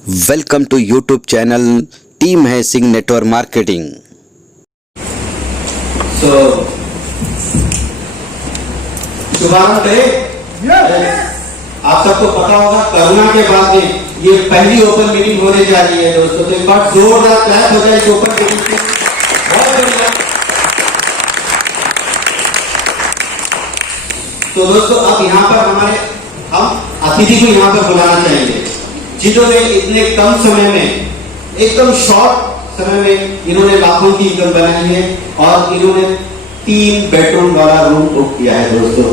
Welcome to YouTube channel team है Singh network marketing. शुभारंभ करें। आप सबको पता होगा कोरोना के बाद में ये पहली ओपन मीटिंग होने जा रही है दोस्तों, तो एक बार जोरदार क्लैप हो जाए इस ओपन मीटिंग की। बहुत बढ़िया। तो दोस्तों अब यहाँ पर हम अतिथि को यहाँ पर बुलाना चाहेंगे, जिन्होंने इतने कम समय में, एकदम शॉर्ट समय में इन्होंने लाखों की इनकम बनाई है और इन्होंने 3 बेडरूम वाला रूम बुक किया है दोस्तों।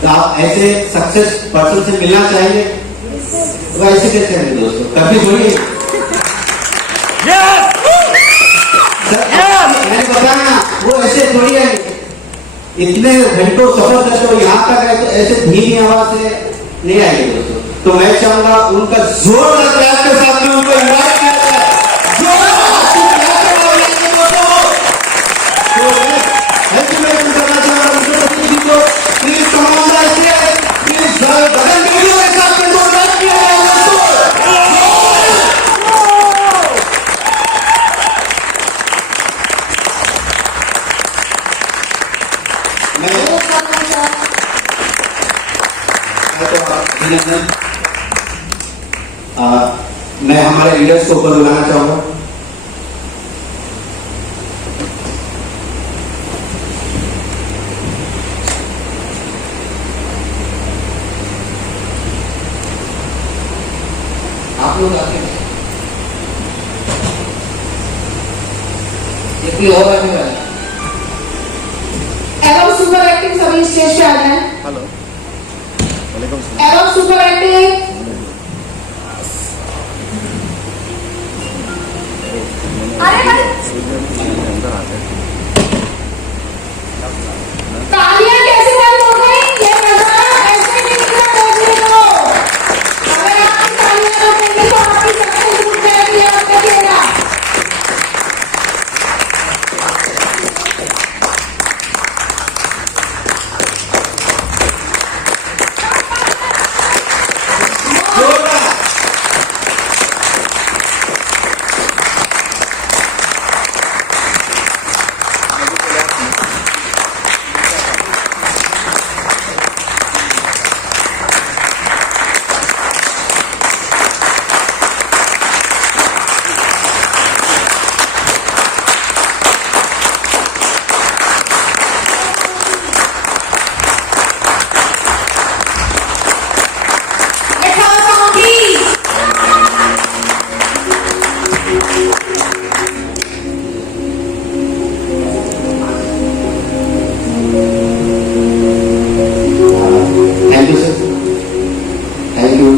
तो आप ऐसे सक्सेस पर्सन से मिलना चाहेंगे? तो ऐसे कैसे हैं दोस्तों, कभी बोलिए। मैंने बताया ना, वो ऐसे थोड़ी है, इतने घंटों सफर करते हो यहाँ तक है, तो ऐसे धीमी आवाज से नहीं आएंगे दोस्तों। तो मैं चाहूंगा उनका जोरदार क्लैप के साथ में उनको इनवाइट किया जाए। प्लीज कमाल प्लीज बदल वीडियो के साथ में जोरदार किया जाए दोस्तों। मैं हमारे लीडर्स को ऊपर बुलाना चाहूंगा। आप लोग आते हैं, ये कोई और आने वाला है। एवं सुपर एक्टिंग सभी स्टेज पे आ जाए। हेलो, वालेकुम सलाम। एवं सुपर एक्टिंग अंदर आ गए। तालियां कैसे बंद हो गई? ये नजारा ऐसे नहीं दिखा देखने को। अगर आप तालियां रोकेंगे तो आपकी सक्सेस टूट जाएगी, याद रखिएगा। Thank you sir, thank you.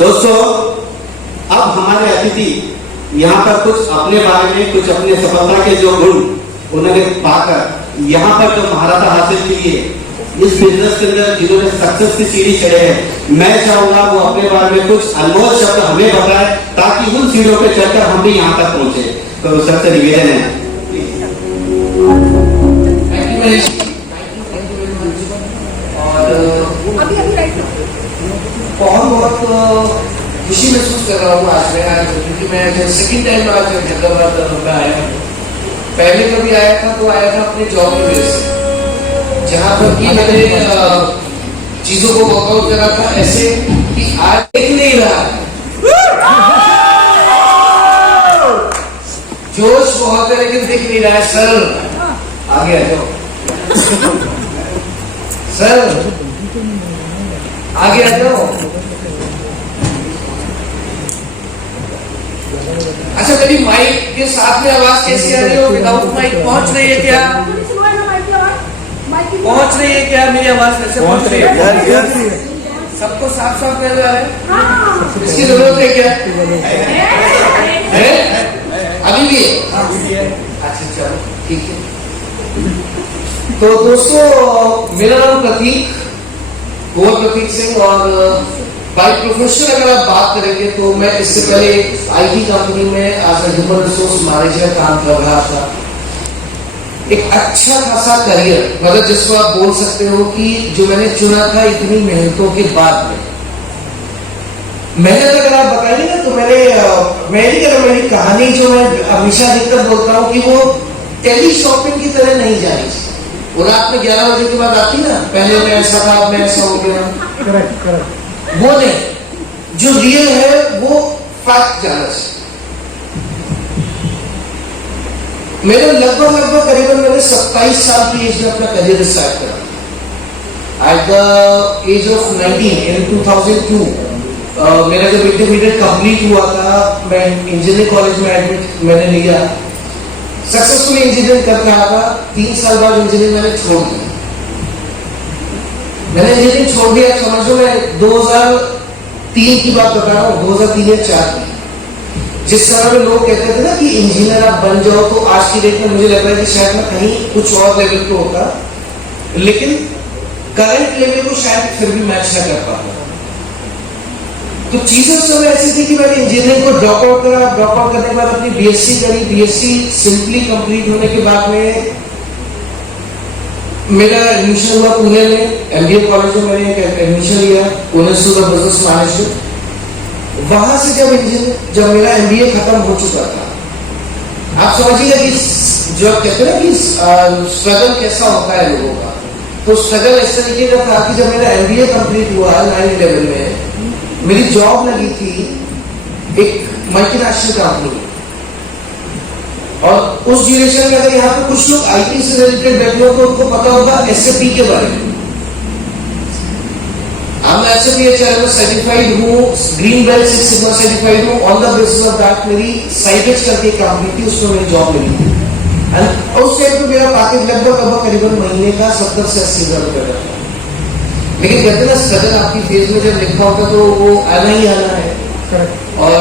दोस्तों अब हमारे अतिथि यहाँ पर कुछ अपने बारे में, कुछ अपने सफलता के जो गुण उन्होंने पाकर यहाँ पर जो महारत हासिल की है इस बिजनेस के अंदर, जिन्होंने सक्सेस की सीढ़ी चढ़े हैं, मैं चाहूंगा वो अपने बारे में कुछ अनमोल शब्द हमें बताए ताकि उन सीढ़ियों पे चढ़कर हम भी यहाँ तक पहुंचे। तो सबसे निवेदन है। और बहुत खुशी महसूस कर रहा हूँ आज मैं, क्योंकि मैं सेकंड टाइम आज हैदराबाद में आया हूँ। पहले कभी आया था तो आया था अपने जॉब की वजह से, जहाँ पर कि मैंने चीजों को वर्कआउट करा था ऐसे कि आज देख नहीं रहा। जोश बहुत है लेकिन दिख नहीं रहा है। सर आगे आ जाओ, सर आगे आ जाओ। अच्छा, मेरी माइक के साथ में आवाज कैसी आ रही है? विदाउट माइक पहुंच रही है क्या? पहुंच रही है क्या मेरी आवाज? कैसे पहुंच रही है? सबको साफ साफ नजर आ रहा है? इसकी जरूरत है क्या? है? अभी भी है? अच्छा चलो ठीक है। तो दोस्तों मेरा नाम प्रतीक, कुंवर प्रतीक सिंह, और बाय प्रोफेशन अगर आप बात करेंगे तो मैं इससे पहले आईटी कंपनी में as a human resource manager काम कर रहा था। एक अच्छा खासा करियर, मतलब जिसको आप बोल सकते हो कि जो मैंने चुना था इतनी मेहनतों के बाद में। मेहनत अगर आप बताएंगे ना तो मेरी कहानी जो मैं हमेशा अधिकतर बोलता हूँ कि वो टेली शॉपिंग की तरह नहीं जानी चाहिए। वो रात में 11 बजे के बाद आती ना, पहले मैं ऐसा था अब मैं ऐसा हो गया, करेक्ट, वो नहीं, जो रियल है वो फैक्ट जाना चाहिए। मेरे लगभग करीबन मैंने 27 साल की एज में अपना करियर स्टार्ट करा। एट द एज ऑफ 19 इन 2002 मेरा जब इंटरमीडिएट कंप्लीट हुआ था, मैं इंजीनियरिंग कॉलेज में एडमिट मैंने लिया, सक्सेसफुली इंजीनियरिंग कर रहा था। 3 साल बाद इंजीनियरिंग मैंने छोड़ दिया। मैंने इंजीनियरिंग छोड़ दिया, समझो मैं 2003 की बात बता रहा हूँ, 2003 या 4 की। जिस समय में लोग कहते थे ना कि इंजीनियर आप बन जाओ, तो आज की डेट में मुझे लग रहा है कि शायद मैं कहीं कुछ और लेवल पे होता, लेकिन करंट लेवल को शायद फिर भी मैच ना कर पाता। तो चीजें उस समय ऐसी थी कि मैंने इंजीनियरिंग को ड्रॉप आउट करा। ड्रॉप आउट करने के बाद अपनी बीएससी करी। बीएससी सिंपली कंप्लीट होने के बाद में मेरा एडमिशन हुआ पुणे में, एमबीए कॉलेज में मैंने एडमिशन लिया, Pune school of business management. वहां से जब मेरा एमबीए खत्म हो चुका था, आप समझिएगा कि जो कहते हैं ना कि स्ट्रगल कैसा होता है लोगों का, तो स्ट्रगल इस तरीके का था कि जब मेरा एमबीए कंप्लीट हुआ 9/11 में, मेरी जॉब लगी थी एक मल्टीनेशनल कंपनी में। और उस ड्यूरेशन में अगर यहाँ पे कुछ लोग आईटी से रिलेटेड बैठे हो तो उनको पता होगा एसएपी के बारे में। मैं एसएपी एचआरएम सर्टिफाइड हूँ, ग्रीन बेल्ट 6 सिग्मा सर्टिफाइड हूँ। On the basis of that मेरी साइटेक्स करके कंपनी थी, उसमें मेरी जॉब मिली थी। एंड उस टाइम पे मेरा पैकेज लगभग करीबन महीने का 70 से 80 हजार रुपए का था। लेकिन कहते ना स्ट्रगल आपकी फेज में जब लिखा होता तो वो आना ही आना है। और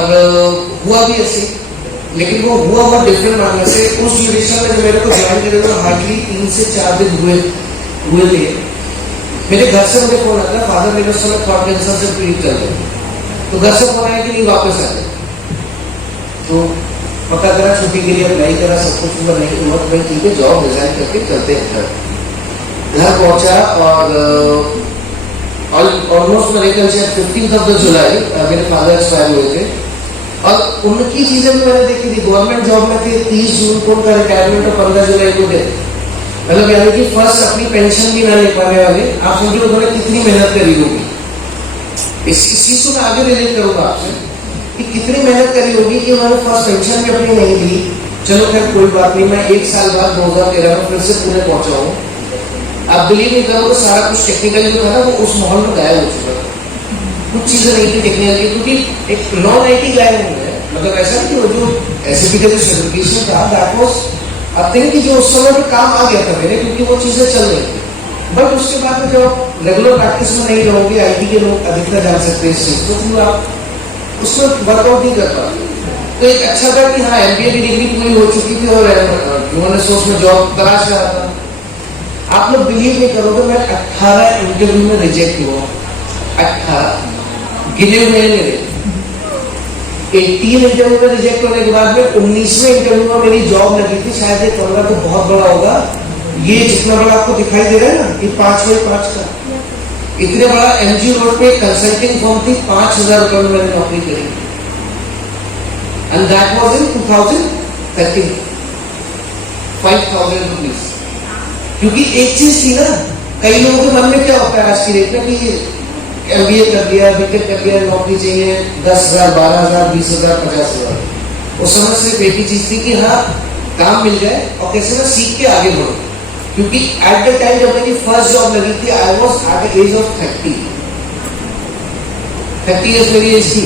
हुआ भी ऐसे, लेकिन वो हुआ डिफरेंट मामले से। उस ड्यूरेशन में जब मेरे को ज्वाइन करे तो हार्डली 3 से 4 दिन हुए थे। मेरे घर से मुझे फोन आता है, फादर मेरे समय थॉट कैंसर से पीड़ित चल रहे, तो घर से फोन आया कि नहीं वापस आ गए। तो पता करा, छुट्टी के लिए अप्लाई करा, सब कुछ हुआ, नहीं हुआ तो भाई ठीक है, जॉब रिजाइन करके चलते हैं घर पहुंचा। और ऑलमोस्ट मेरे ख्याल से 15 जुलाई मेरे फादर एक्सपायर हुए थे। और उनकी चीजें भी मैंने देखी थी। गवर्नमेंट जॉब में थे, 30 जून को उनका रिटायरमेंट और 15 जुलाई को थे। मतलब यानी कि फर्स्ट अपनी पेंशन भी ना ले पाने वाले। आप समझो उन्होंने कितनी मेहनत करी होगी। इस चीज को मैं आगे रिलेट करूंगा आपसे कि कितनी मेहनत करी होगी कि उन्होंने फर्स्ट पेंशन भी अपनी नहीं दी। चलो खैर कोई बात नहीं, मैं 1 साल बाद 2013 में फिर से पुणे पहुंचा हूँ। आप बिलीव नहीं करोगे, सारा कुछ टेक्निकली जो था ना वो उस माहौल में गायब हो चुका था। कुछ चीजें नहीं थी टेक्निकली, क्योंकि एक नॉन आईटी गायब हो गया। मतलब ऐसा नहीं कि वो जो एसएपी का जो सर्टिफिकेशन था दैट वाज आई थिंक कि जो उस समय पे काम आ गया था मेरे, क्योंकि वो चीजें चल रही थी। बट उसके बाद में जब रेगुलर प्रैक्टिस में नहीं रहोगे, आईटी के लोग अधिकतर जान सकते हैं इस चीज को, तो आप उसमें वर्कआउट नहीं कर पाते। तो एक अच्छा था कि हाँ एमबीए की डिग्री पूरी हो चुकी थी और ह्यूमन रिसोर्स में जॉब तलाश रहा था। आप लोग बिलीव नहीं करोगे, मैं 18 इंटरव्यू में रिजेक्ट हुआ। 18 गिने हुए मेरे 18 इंटरव्यू में रिजेक्ट होने के बाद में 19वें इंटरव्यू में मेरी जॉब लगी थी। शायद ये 15 तो बहुत बड़ा होगा, ये जितना बड़ा आपको दिखाई दे रहा है ना, ये 5/5 का इतने बड़ा एमजी रोड पे कंसल्टिंग फर्म थी। 5,000 रुपए में मैंने नौकरी करी। And that was in 2013, 5,000 rupees. क्योंकि एक चीज थी ना, कई लोगों के मन में क्या होता है आज की डेट में कि एमबीए कर लिया, बीटेक कर लिया, नौकरी चाहिए 10,000, 12,000, 20,000, 50,000। उस समय सिर्फ एक ही चीज थी कि हाँ काम मिल जाए और कैसे ना सीख के आगे बढ़ो। क्योंकि एट द टाइम जब मेरी फर्स्ट जॉब लगी थी, I was at the age of 30 years मेरी एज थी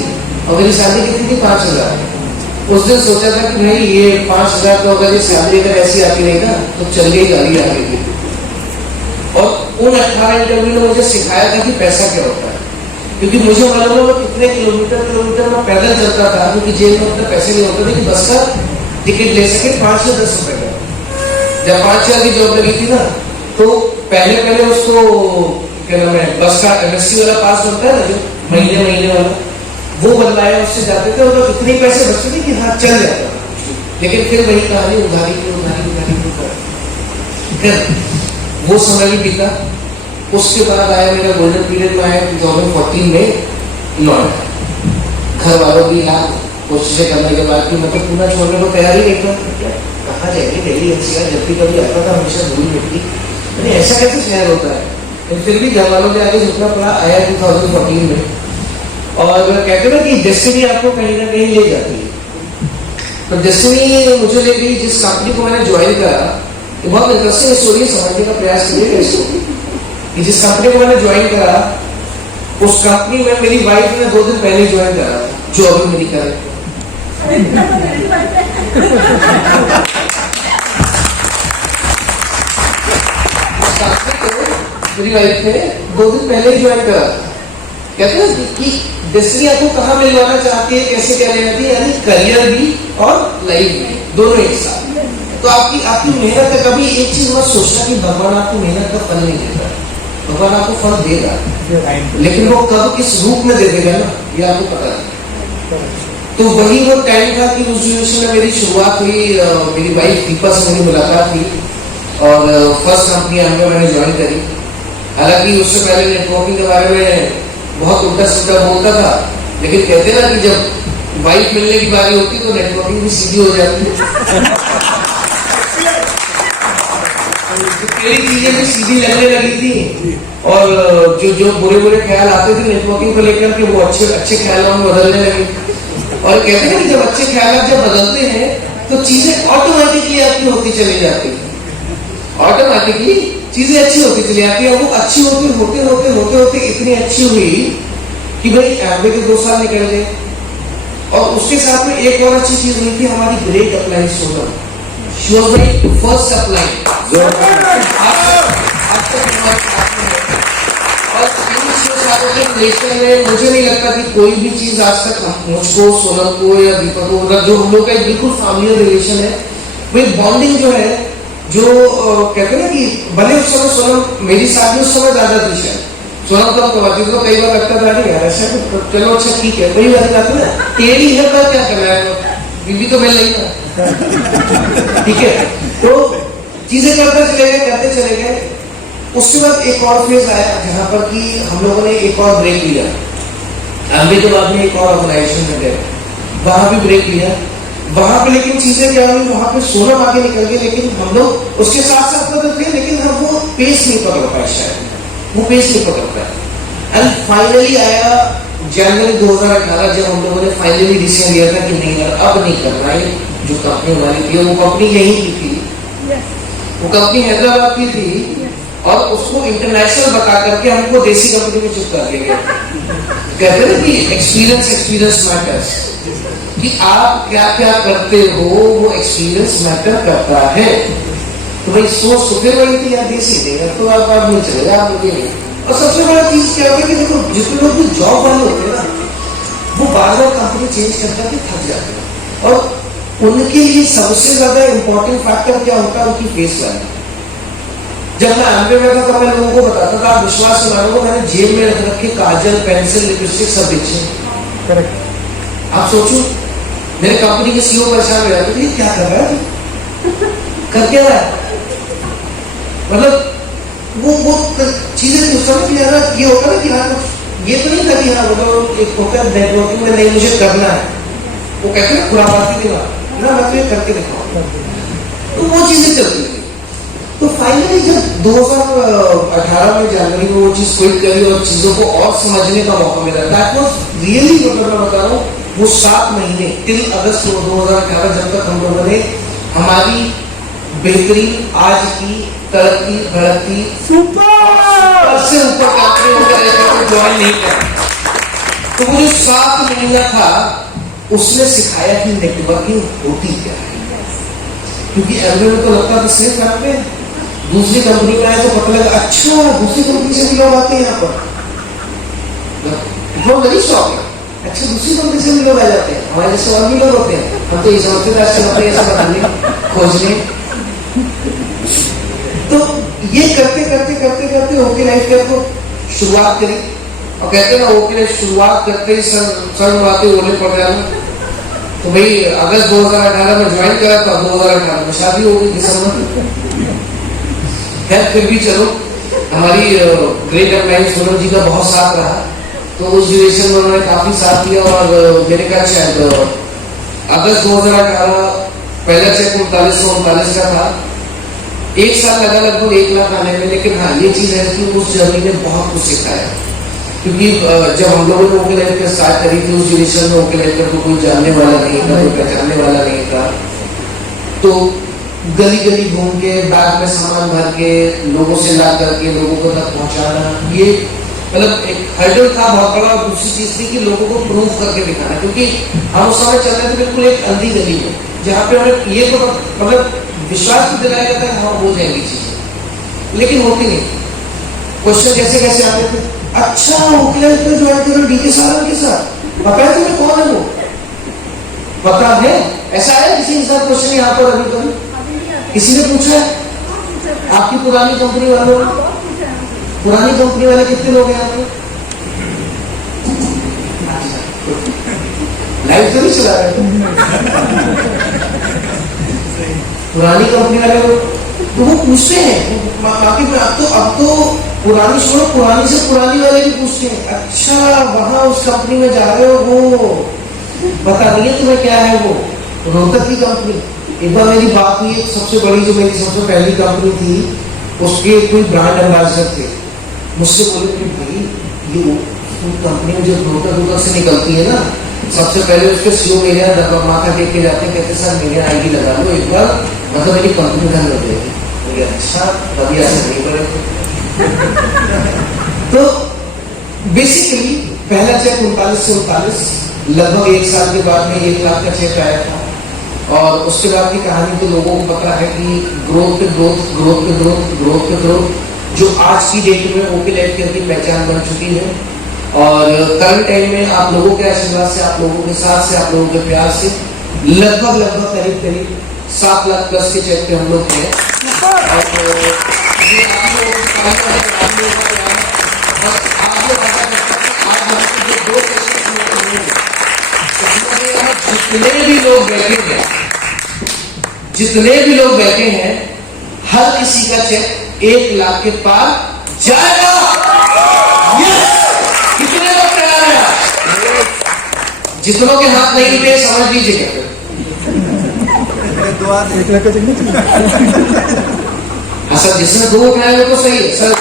और मेरी सैलरी कितनी थी 5,000। उस दिन सोचा था कि भाई ये 5,000 तो अगर ये सैलरी अगर ऐसी आती रही ना तो चल गई गाड़ी आ गई। और उन 18 इंटरव्यू ने मुझे सिखाया था कि पैसा क्या होता है। क्योंकि मुझे मालूम है वो कितने किलोमीटर मैं पैदल चलता था, क्योंकि जेब में उतना पैसे नहीं होते थे कि बस का टिकट ले सके 5 से 10 रुपए का। जब 5,000 की जॉब लगी थी ना, तो पहले उसको क्या नाम है, बस का एमएससी वाला पास होता है ना, जो महीने महीने वाला, वो बनवाया, उससे जाते थे और तो इतने पैसे बचते थे कि हाँ चल जाता था। लेकिन फिर वही कहानी, उधारी की उधारी उधारी उधारी। वो समय भी बीता। उसके बाद आया मेरा गोल्डन पीरियड में, आया 2014 में लौट। घर वालों की कोशिशें करने के बाद भी मतलब पूरा छोड़ने को तैयार ही नहीं था। कहाँ जाएंगे, दिल्ली एनसीआर जब भी कभी आता था हमेशा धूल मिट्टी, मैंने ऐसा कैसे शहर होता है। लेकिन फिर भी घर वालों के आगे झुकना पड़ा। आया 2014 में, और कहते ना कि डेस्टिनी आपको कहीं ना कहीं ले जाती है। तो डेस्टिनी मुझे ले गई जिस कंपनी को मैंने ज्वाइन करा। तो बहुत इंटरेस्टिंग स्टोरी समझने का प्रयास करिएगा इसको, कि जिस कंपनी को मैंने ज्वाइन करा, उस कंपनी में मेरी वाइफ ने 2 दिन पहले ज्वाइन करा, जो अभी मेरी करे। मेरी वाइफ ने 2 दिन पहले ही ज्वाइन करा। कहते हैं कि डेस्टिनी आपको कहाँ मिलवाना चाहती है, कैसे क्या लेना चाहिए, यानी करियर भी और लाइफ भी, दोनों एक साथ। तो आपकी मेहनत का कभी एक चीज मत सोचना कि भगवान आपको मेहनत का फल नहीं देता। भगवान आपको फल देगा, लेकिन वो कब किस रूप में दे देगा ना, ये आपको पता है। तो वही वो टाइम था कि उस सिचुएशन में मेरी शुरुआत हुई। मेरी वाइफ दीपा से मेरी मुलाकात हुई और फर्स्ट कंपनी मैंने ज्वाइन करी। हालांकि उससे पहले नेटवर्किंग के बारे में बहुत उल्टा सीधा बोलता था, लेकिन कहते ना कि जब वाइफ मिलने की बारी होती तो नेटवर्किंग भी सीधी हो जाती है। मेरी चीजें भी सीधी लगने लगी थी, और जो बुरे ख्याल आते थे नेटवर्किंग को लेकर के, वो अच्छे ख्यालों में बदलने लगे। और कहते हैं कि जब अच्छे ख्याल जब बदलते हैं तो चीजें ऑटोमेटिकली आपकी होती चली जाती है। ऑटोमेटिकली चीजें अच्छी होती चली जाती है। वो अच्छी होते इतनी अच्छी हुई कि भाई एमबीए के 2 साल निकल गए, और उसके साथ में एक और अच्छी चीज हुई थी, हमारी great apply Sonam. She was my first apply. और 3-6 सालों के रिलेशन में मुझे नहीं लगता कि कोई भी चीज आज तक मुझको, सोनम को या दीपक को, मतलब जो हम लोग का एक बिल्कुल फैमिली रिलेशन है, वही बॉन्डिंग जो है, जो कहते हैं ना कि भले उस समय सोनम मेरी शादी उस समय ज्यादा थी, शायद सोनम कम कमाती तो कई बार लगता था यार ऐसा, चलो अच्छा ठीक है, वही बात आती ना, तेरी है तो क्या करना है, बीवी तो मिल रही ना, ठीक है। तो चीजें करते चले गए। उसके बाद एक और फेज आया जहां पर कि हम लोगों ने एक और ब्रेक लिया। हम भी तो बाद में एक और ऑर्गेनाइजेशन में गए, वहां भी ब्रेक लिया। वहां पे लेकिन चीजें क्या हुई, वहां पे सोनम आगे निकल गए, लेकिन हम लोग उसके साथ साथ तो थे, लेकिन हम वो पेस नहीं पकड़ पाए, शायद वो पेस नहीं पकड़ पाए। एंड फाइनली आया जनवरी 2018, जब हम लोगों ने फाइनली डिसीजन लिया था कि नहीं यार अब नहीं करना है। जो कंपनी हमारी थी वो कंपनी यहीं की थी, वो कंपनी हैदराबाद की थी, और उसको इंटरनेशनल बता करके हमको देसी कंपनी में चुप कर दिया गया। कहते हैं कि एक्सपीरियंस मैटर्स, कि आप क्या क्या करते हो वो एक्सपीरियंस मैटर करता है। तो भाई सोच तो फिर वही थी यार, देसी देगा तो आप नहीं चलेगा, आप लोग नहीं। और सबसे बड़ा चीज क्या होता है कि देखो जितने लोग भी जॉब वाले होते हैं ना, वो बार बार कंपनी चेंज करता है, थक जाते हैं। और उनके लिए सबसे ज्यादा इंपॉर्टेंट फैक्टर क्या होता है, उनकी फेस वैल्यू। जब मैं एमबीए में था तब मैं लोगों को बताता था, आप विश्वास से मानोगे, मैंने जेब में रख रखे काजल, पेंसिल, लिपस्टिक सब बेचे। करेक्ट। आप सोचो, मेरे कंपनी के सीईओ परेशान हो जाते थे, क्या कर रहा है, कर क्या रहा है, मतलब वो चीजें समझ नहीं आ रहा। ये होता ना कि हाँ ये तो नहीं था कि हाँ मतलब एक होता है नेटवर्किंग में, नहीं मुझे करना है, वो कहते हैं खुरापाती दिमाग ना, मैं तो ये करके दिखाऊंगा, तो वो चीजें चलती थी। तो फाइनली जब 2018 में जनवरी में वो चीज क्विट करी और चीजों को और समझने का मौका मिला, दैट वाज रियली, मतलब मैं बता रहा हूँ, वो 7 महीने टिल अगस्त 2018, जब तक हम लोगों ने हमारी बेहतरीन आज की तरक्की बढ़ती सुपर से ऊपर कंपनी ज्वाइन नहीं किया। तो वो जो 7 महीना था उसने सिखाया कि नेटवर्किंग होती क्या है, क्योंकि एमबीए में तो लगता था सिर्फ यहाँ पे, दूसरी कंपनी में आया तो पता लगा अच्छा दूसरी कंपनी से भी लोग आते हैं यहाँ पर, वेरी शॉक है। अच्छा दूसरी कंपनी से भी लोग आ जाते हैं, हमारे जैसे और भी लोग होते हैं, हम तो ये समझते थे अच्छा होते हैं ऐसा बताने खोजने। तो ये करते होके लाइफ को शुरुआत करी। और कहते हैं ना वो के शुरुआत करते ही सर उड़ाते ओले पड़ जाना। तो भाई अगस्त 2018 में ज्वाइन करा था, 2018 में शादी हो गई दिसंबर। खैर फिर भी चलो, हमारी ग्रेट एम्प्लॉय सोनम जी का बहुत साथ रहा, तो उस ड्यूरेशन में उन्होंने काफी साथ दिया। और मेरे ख्याल शायद अगस्त 2018 पहला चेक 3939 का था। एक साल लगा लगभग 1 लाख आने में, लेकिन हाँ ये चीज है कि उस जर्नी ने बहुत कुछ सिखाया। क्योंकि जब हम लोगों ने ओके लाइफ स्टार्ट करी थी, उस ड्यूरेशन में ओके लाइफ को कोई जानने वाला नहीं था, कोई पहचानने वाला नहीं था। तो गली गली घूम के बैग में सामान भर के लोगों से ला करके लोगों को तक पहुंचाना, ये मतलब एक हर्डल था बहुत बड़ा। और दूसरी चीज थी कि लोगों को प्रूव करके दिखाना, क्योंकि हम उस समय चल रहे थे बिल्कुल एक अंधी गली में, जहाँ पे हमें ये तो मतलब विश्वास भी दिलाया जाता है हाँ हो जाएंगी चीजें, लेकिन होती नहीं। क्वेश्चन कैसे कैसे आते थे, अच्छा ओके तो ज्वाइन करो डीके साहब के साथ, पता है तुम्हें कौन है वो, पता है? ऐसा है किसी के साथ क्वेश्चन यहाँ पर अभी कभी किसी ने पूछा है? आपकी पुरानी कंपनी वालों, पुरानी कंपनी वाले कितने लोग हैं यहाँ पे? लाइव तो नहीं चला रहे पुरानी कंपनी वाले लोग, तो वो पूछते हैं बाकी में। अब तो पुरानी छोड़ो, पुरानी से पुरानी वाले भी पूछते हैं, अच्छा वहां उस कंपनी में जा रहे हो, वो बता नहीं है तुम्हें क्या है वो रोहतक की कंपनी। एक बार मेरी बात हुई, सबसे बड़ी जो मेरी सबसे पहली कंपनी थी, उसके कोई ब्रांड एम्बेसडर थे, मुझसे बोले कि भाई ये कंपनी में जब रोहतक से निकलती है ना, सबसे पहले उसके सीओ मेरे यहाँ माथा टेक के जाते हैं, कहते सर मेरे आईडी लगा लो एक बार, मतलब मेरी कंपनी बंद हो जाएगी। अच्छा कभी ऐसे नहीं पड़े। तो बेसिकली पहला चेक 39 से 39 लगभग 1 साल के बाद में 1 लाख का चेक आया था। और उसके बाद की कहानी तो लोगों को पता है कि ग्रोथ पे ग्रोथ, ग्रोथ पे ग्रोथ, ग्रोथ पे ग्रोथ, जो आज की डेट में ओके लाइफ की अपनी पहचान बन चुकी है। और करंट टाइम में आप लोगों के आशीर्वाद से, आप लोगों के साथ से, आप लोगों के प्यार से लगभग करीब 7 लाख प्लस के चेक पे हम लोग हैं। और ये आप लोगों जितने भी लोग बैठे हैं, हर किसी का चेक 1 लाख के पार जाएगा। कितने लोग तैयार हैं? जितनों के हाथ नहीं उठे समझ लीजिएगा। सर जिसने 2 उठाए वो तो सही है सर,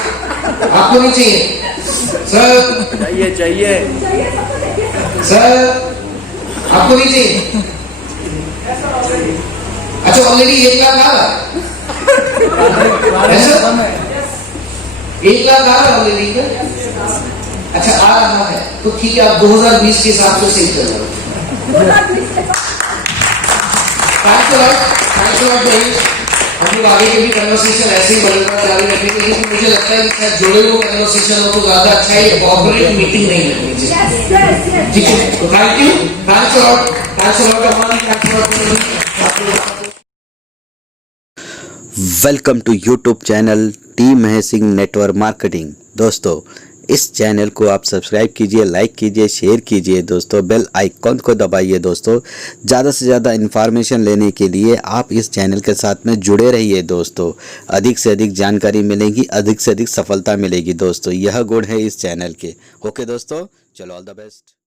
आपको नहीं चाहिए सर? चाहिए सर, आपको नहीं चाहिए? अच्छा ऑलरेडी 1 लाख आ रहा है, 1 लाख आ रहा है ऑलरेडी। अच्छा आ रहा है तो ठीक है, आप 2020 के हिसाब से सही चल रहे हो। हम लोग आगे के भी कन्वर्सेशन ऐसे ही बदलना जारी रखेंगे, लेकिन मुझे लगता है कि जुड़े हुए कन्वर्सेशन हो तो ज्यादा अच्छा है, कॉर्पोरेट मीटिंग नहीं लगनी चाहिए। ठीक है, तो thank you, thanks a lot, thanks a lot Aman, thanks a lot. Welcome to YouTube channel team है सिंह नेटवर्क मार्केटिंग। दोस्तों इस चैनल को आप सब्सक्राइब कीजिए, लाइक कीजिए, शेयर कीजिए दोस्तों, बेल आइकॉन को दबाइए दोस्तों। ज़्यादा से ज़्यादा इन्फॉर्मेशन लेने के लिए आप इस चैनल के साथ में जुड़े रहिए दोस्तों। अधिक से अधिक जानकारी मिलेगी, अधिक से अधिक सफलता मिलेगी दोस्तों, यह गुण है इस चैनल के। ओके दोस्तों, चलो ऑल द बेस्ट।